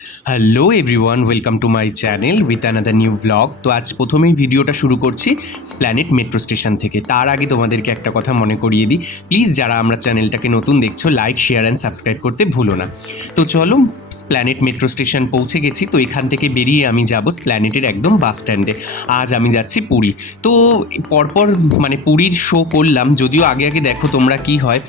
Hello everyone, welcome to my channel with another new blog. তো আজ প্রথমেই ভিডিওটা শুরু করছি স্প্ল্যানেট মেট্রো স্টেশন থেকে। তার আগে তোমাদেরকে একটা কথা মনে করিয়ে দিই, প্লিজ যারা আমরা চ্যানেলটাকে নতুন দেখছো লাইক, শেয়ার অ্যান্ড সাবস্ক্রাইব করতে ভুলো না। তো চলো, স্প্ল্যানেট মেট্রো স্টেশন পৌঁছে গেছি। তো এখান থেকে বেরিয়ে আমি যাব স্প্ল্যানেটের একদম বাস স্ট্যান্ডে। আজ আমি যাচ্ছি পুরী। তো পরপর মানে পুরীর শো করলাম, যদিও আগে আগে দেখো তোমরা কি হয়।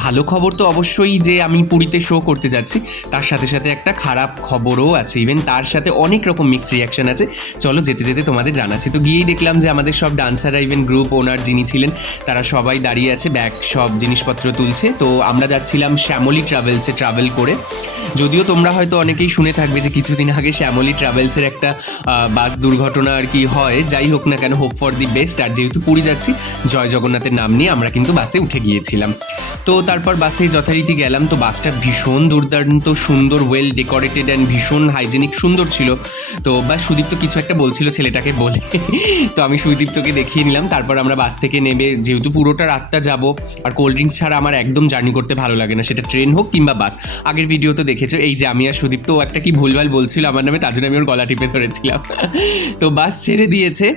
ভালো খবর তো অবশ্যই যে আমি পুরীতে শো করতে যাচ্ছি, তার সাথে সাথে একটা খারাপ খবরও আছে, ইভেন তার সাথে অনেক রকম মিক্স রিয়াকশন আছে। চলো যেতে যেতে তোমাদের জানাচ্ছি। তো গিয়েই দেখলাম যে আমাদের সব ডান্সাররা, ইভেন গ্রুপ ওনার যিনি ছিলেন, তারা সবাই দাঁড়িয়ে আছে, ব্যাগ সব জিনিসপত্র তুলছে। তো আমরা যাচ্ছিলাম শ্যামলী ট্রাভেলসে ট্রাভেল করে। যদিও তোমরা হয়তো অনেকেই শুনে থাকবে যে কিছুদিন আগে শ্যামলী ট্রাভেলসের একটা বাস দুর্ঘটনা আর কি হয়। যাই হোক না কেন, হোপ ফর দি বেস্ট। আর যেহেতু পুরী যাচ্ছি, জয় জগন্নাথের নাম নিয়ে আমরা কিন্তু বাসে উঠে গিয়েছিলাম। তো তারপর বাসে যথারীতি গেলাম। তো বাসটা ভীষণ দুর্দান্ত সুন্দর, ওয়েল ডেকোরেটেড অ্যান্ড ভীষণ হাইজেনিক, সুন্দর ছিল। তো বাস সুদীপ্ত কিছু একটা বলছিল ছেলেটাকে বলে, তো আমি সুদীপ্তকে দেখিয়ে নিলাম। তারপর আমরা বাস থেকে নেমে, যেহেতু পুরোটা রাতটা যাব, আর কোল্ড ড্রিঙ্কস ছাড়া আমার একদম জার্নি করতে ভালো লাগে না, সেটা ট্রেন হোক কিংবা বাস। আগের ভিডিও তো দেখেছো, এই যে আমি আর সুদীপ্ত, ও একটা কি ভুলভাল বলছিল আমার নামে, তার জন্য আমি ওর গলা টিপে ধরেছিলাম। তো বাস ছেড়ে দিয়েছে।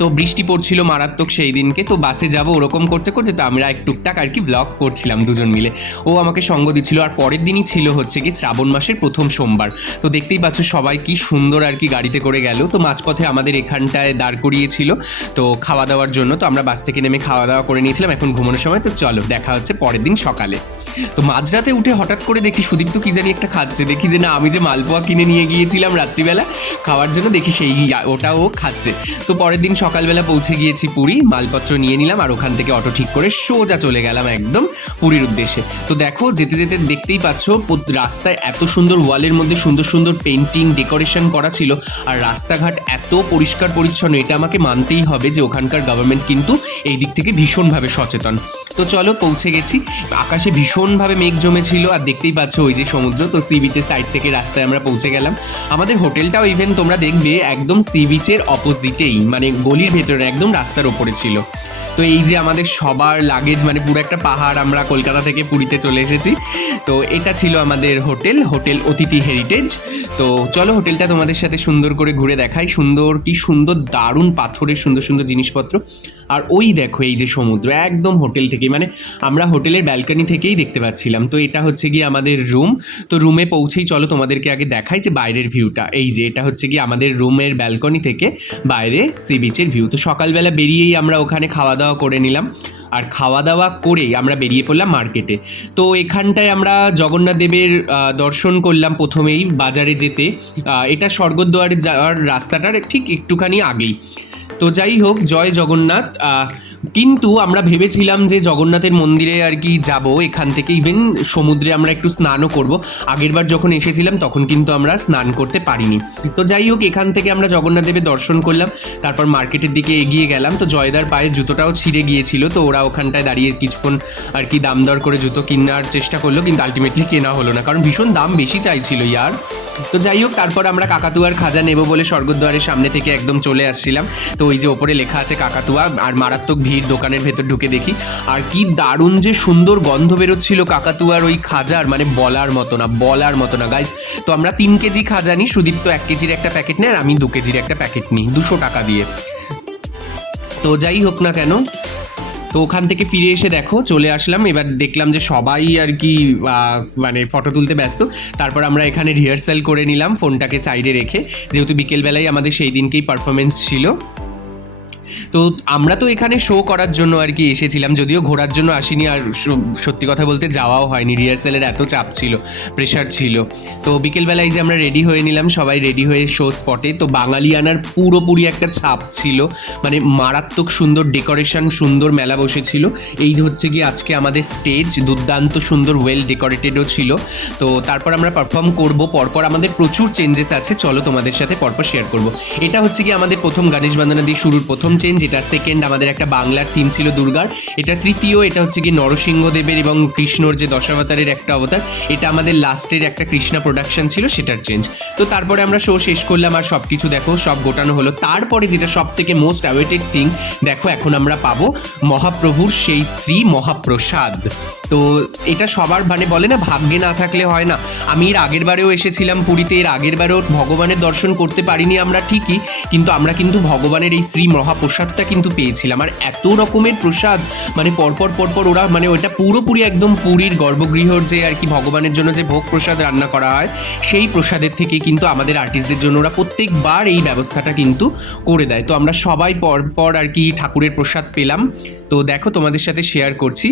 তো বৃষ্টি পড়ছিল মারাত্মক সেই দিনকে। তো বাসে যাব ওরকম করতে করতে তো আমরা টুকটাক আর কি ব্লগ করছিলাম দুজন মিলে। ও আমাকে সঙ্গ দিচ্ছিল। আর পরের দিনই ছিল হচ্ছে কি শ্রাবণ মাসের প্রথম সোমবার। তো দেখতেই পাচ্ছ সবাই কি সুন্দর আর কি গাড়িতে করে গেল। তো মাঝপথে আমাদের এখানটায় দাঁড় করিয়েছিল তো খাওয়া দাওয়ার জন্য। তো আমরা বাস থেকে নেমে খাওয়া দাওয়া করে নিয়েছিলাম, এখন ঘুমানোর সময়। তো চলো দেখা হচ্ছে পরের দিন সকালে। তো মাঝরাতে উঠে হঠাৎ করে দেখি সুদীপ্ত কি জানি একটা খাচ্ছে। দেখি যে না, আমি যে মালপোয়া কিনে নিয়ে গিয়েছিলাম রাত্রিবেলা খাওয়ার জন্য, দেখি সেই ওটাও খাচ্ছে। তো পরের দিন সকালবেলা পৌঁছে গিয়েছি পুরী, মালপত্র নিয়ে নিলাম, আর ওখান থেকে অটো ঠিক করে সোজা চলে গেলাম একদম পুরীর উদ্দেশ্যে। তো দেখো যেতে যেতে দেখতেই পাচ্ছ রাস্তায় এত সুন্দর ওয়ালের মধ্যে সুন্দর সুন্দর পেন্টিং ডেকোরেশন করা ছিল। আর রাস্তাঘাট এত পরিষ্কার পরিচ্ছন্ন, এটা আমাকে মানতেই হবে যে ওখানকার গভর্নমেন্ট কিন্তু এই দিক থেকে ভীষণভাবে সচেতন। তো চলো পৌঁছে গেছি। আকাশে ভীষণভাবে মেঘ জমেছিল, আর দেখতেই পাচ্ছ ওই যে সমুদ্র। তো সি বিচের সাইড থেকে রাস্তায় আমরা পৌঁছে গেলাম। আমাদের হোটেলটাও ইভেন তোমরা দেখবে একদম সি বিচের অপোজিটেই, মানে গলির ভেতরে একদম রাস্তার ওপরে ছিল। তো এই যে আমাদের সবার লাগেজ, মানে পুরো একটা পাহাড়, আমরা কলকাতা থেকে পুরীতে চলে এসেছি। তো এটা ছিল আমাদের হোটেল অতিথি হেরিটেজ। তো চলো হোটেলটা তোমাদের সাথে সুন্দর করে ঘুরে দেখাই। কি সুন্দর দারুণ পাথরের সুন্দর সুন্দর জিনিসপত্র। আর ওই দেখো এই যে সমুদ্র একদম হোটেল থেকে, মানে আমরা হোটেলের ব্যালকনি থেকেই দেখতে পাচ্ছিলাম। তো এটা হচ্ছে গিয়ে আমাদের রুম। তো রুমে পৌঁছেই চলো তোমাদেরকে আগে দেখাই যে বাইরের ভিউটা। এই যে এটা হচ্ছে গিয়ে আমাদের রুমের ব্যালকনি থেকে বাইরে সি বিচের ভিউ। তো সকালবেলা বেরিয়েই আমরা ওখানে খাওয়া দাওয়া করে নিলাম, আর খাওয়া দাওয়া করেই আমরা বেরিয়ে পড়লাম মার্কেটে। তো এখানটায় আমরা জগন্নাথ দেবের দর্শন করলাম প্রথমেই বাজারে যেতে। এটা স্বর্গদ্বারে যাওয়ার রাস্তাটার ঠিক একটুখানি আগেই। তো যাই হোক, জয় জগন্নাথ। কিন্তু আমরা ভেবেছিলাম যে জগন্নাথের মন্দিরে আর কি যাব এখান থেকে, ইভেন সমুদ্রে আমরা একটু স্নানও করব। আগেরবার যখন এসেছিলাম তখন কিন্তু আমরা স্নান করতে পারিনি। তো যাই হোক, এখান থেকে আমরা জগন্নাথ দেবের দর্শন করলাম, তারপর মার্কেটের দিকে এগিয়ে গেলাম। তো জয়দার পায়ের জুতোটাও ছিঁড়ে গিয়েছিল, তো ওরা ওখানটায় দাঁড়িয়ে কিছুক্ষণ আর কি দাম দর করে জুতো কেনার চেষ্টা করলো, কিন্তু আলটিমেটলি কেনা হলো না, কারণ ভীষণ দাম বেশি চাইছিল ইয়ার। তো যাই হোক, তারপর আমরা কাকাতুয়ার খাজা নেব বলে স্বর্গদ্বারের সামনে থেকে একদম চলে আসছিলাম। তো ওই যে ওপরে লেখা আছে কাকাতুয়া, আর মারাত্মক ভিড়। দোকানের ভেতর ঢুকে দেখি, আর কি দারুণ যে সুন্দর গন্ধ বেরোচ্ছিল কাকাতুয়ার ওই খাজার, মানে বলার মতো না গাইজ। তো আমরা 3 কেজি খাজা নিই, সুদীপ্ত 1 কেজির একটা প্যাকেট নেয়, আর আমি 2 কেজির একটা প্যাকেট নিই 200 টাকা দিয়ে। তো যাই হোক না কেন, তো ওখান থেকে ফিরে এসে দেখো চলে আসলাম। এবার দেখলাম যে সবাই আর কি মানে ফটো তুলতে ব্যস্ত। তারপর আমরা এখানে রিহার্সাল করে নিলাম ফোনটাকে সাইডে রেখে, যেহেতু বিকেলবেলায় আমাদের সেই দিনকেই পারফরমেন্স ছিল। তো আমরা তো এখানে শো করার জন্য আর কি এসেছিলাম, যদিও ঘোরার জন্য আসিনি। আর সত্যি কথা বলতে যাওয়াও হয়নি, রিহার্সালের এত চাপ ছিল, প্রেশার ছিল। তো বিকেলবেলায় যে আমরা রেডি হয়ে নিলাম, সবাই রেডি হয়ে শো স্পটে। তো বাঙালিয়ানার পুরোপুরি একটা ছাপ ছিল, মানে মারাত্মক সুন্দর ডেকোরেশন, সুন্দর মেলা বসেছিল। এই যে হচ্ছে কি আজকে আমাদের স্টেজ দুর্দান্ত সুন্দর, ওয়েল ডেকোরেটেডও ছিল। তো তারপর আমরা পারফর্ম করব, পরপর আমাদের প্রচুর চেঞ্জেস আছে, চলো তোমাদের সাথে পরপর শেয়ার করব। এটা হচ্ছে কি আমাদের প্রথম গণেশ বন্দনা দিয়ে শুরুর প্রথম চেঞ্জ। এটা সেকেন্ড আমাদের একটা বাংলার থিম ছিল দুর্গার। এটা তৃতীয়, এটা হচ্ছে কি নরসিংহদেবের এবং কৃষ্ণর যে দশাবতারের একটা অবতার। এটা আমাদের লাস্টের একটা কৃষ্ণা প্রোডাকশন ছিল, সেটার চেঞ্জ। তো তারপরে আমরা শো শেষ করলাম, আর সব কিছু দেখো সব গোটানো হলো। তারপরে যেটা সব থেকে মোস্ট অ্যাওয়েটেড থিং, দেখো এখন আমরা পাবো মহাপ্রভুর সেই শ্রী মহাপ্রসাদ। তো এটা সবার মানে বলে না ভাগ্যে না থাকলে হয় না। আমি এর আগের বারেও এসেছিলাম পুরীতে, এর আগের বারেও ভগবানের দর্শন করতে পারিনি আমরা ঠিকই, কিন্তু আমরা কিন্তু ভগবানের এই শ্রী মহাপ্রসাদটা কিন্তু পেয়েছিলাম। আর এত রকমের প্রসাদ, মানে পরপর ওরা মানে ওইটা পুরোপুরি একদম পুরীর গর্ভগৃহর যে আর কি ভগবানের জন্য যে ভোগ প্রসাদ রান্না করা হয় সেই প্রসাদের থেকে কিন্তু আমাদের আর্টিস্টদের জন্য ওরা প্রত্যেকবার এই ব্যবস্থাটা কিন্তু করে দেয়। তো আমরা সবাই পর আর কি ঠাকুরের প্রসাদ পেলাম। তো দেখো তোমাদের সাথে শেয়ার করছি,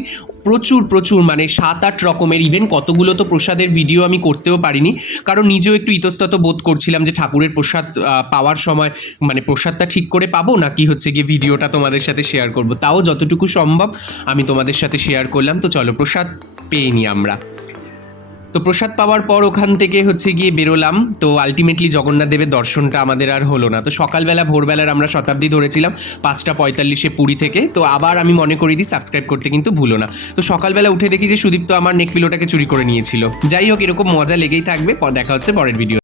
প্রচুর মানে 7-8 রকমের, ইভেন কতগুলো তো প্রসাদের ভিডিও আমি করতেও পারিনি, কারণ নিজেও একটু ইতস্তত বোধ করছিলাম যে ঠাকুরের প্রসাদ পাওয়ার সময় মানে প্রসাদটা ঠিক করে পাবো নাকি হচ্ছে গিয়ে ভিডিওটা তোমাদের সাথে শেয়ার করব। তাও যতটুকু সম্ভব আমি তোমাদের সাথে শেয়ার করলাম। তো চলো প্রসাদ পেয়ে নিই আমরা। তো প্রসাদ পাওয়ার পর ওখান থেকে হচ্ছে গিয়ে বেরোলাম। তো আলটিমেটলি জগন্নাথ দেবের দর্শনটা আমাদের আর হলো না। তো সকালবেলা ভোরবেলার আমরা শতাব্দী ধরেছিলাম 5:45 পুরী থেকে। তো আবার আমি মনে করি দিই সাবস্ক্রাইব করতে কিন্তু ভুলো না। তো সকালবেলা উঠে দেখি যে সুদীপ্ত আমার নেক পিলোটাকে চুরি করে নিয়েছিল। যাই হোক, এরকম মজা লেগেই থাকবে। দেখা হচ্ছে পরের ভিডিও।